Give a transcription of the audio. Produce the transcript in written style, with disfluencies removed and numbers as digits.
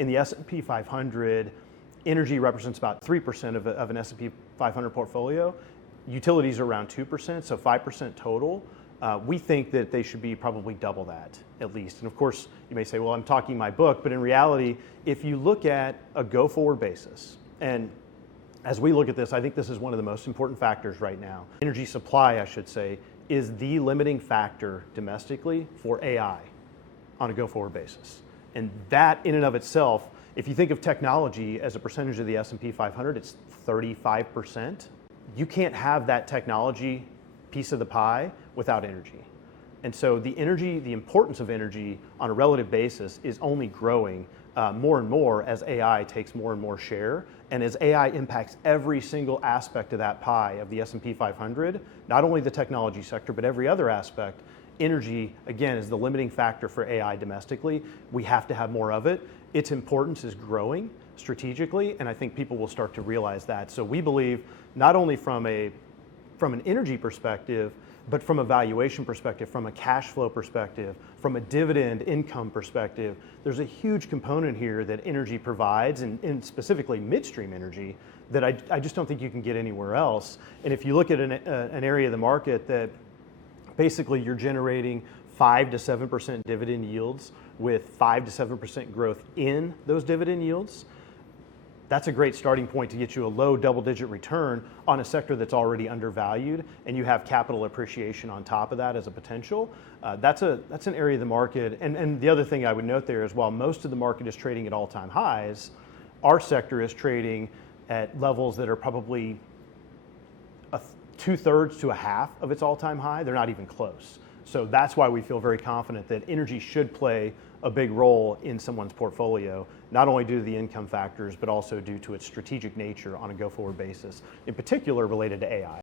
in the S&P 500, energy represents about 3% of an S&P 500 portfolio. Utilities are around 2%, so 5% total. We think that they should be probably double that, at least. And of course, you may say, well, I'm talking my book, but in reality, if you look at a go-forward basis, and as we look at this, I think this is one of the most important factors right now. Energy supply, I should say, is the limiting factor domestically for AI on a go-forward basis. And that in and of itself, if you think of technology as a percentage of the S&P 500, it's 35%. You can't have that technology piece of the pie without energy. And so the importance of energy on a relative basis is only growing more and more as AI takes more and more share. And as AI impacts every single aspect of that pie of the S&P 500, not only the technology sector, but every other aspect, energy, again, is the limiting factor for AI domestically. We have to have more of it. Its importance is growing strategically, and I think people will start to realize that. So we believe not only from an energy perspective, but from a valuation perspective, from a cash flow perspective, from a dividend income perspective, there's a huge component here that energy provides, and specifically midstream energy, that I just don't think you can get anywhere else. And if you look at an area of the market that basically you're generating 5 to 7% dividend yields with 5 to 7% growth in those dividend yields, that's a great starting point to get you a low double-digit return on a sector that's already undervalued, and you have capital appreciation on top of that as a potential. That's an area of the market. And the other thing I would note there is while most of the market is trading at all-time highs, our sector is trading at levels that are probably 2/3 to a half of its all-time high. They're not even close. So that's why we feel very confident that energy should play a big role in someone's portfolio, not only due to the income factors, but also due to its strategic nature on a go-forward basis, in particular related to AI.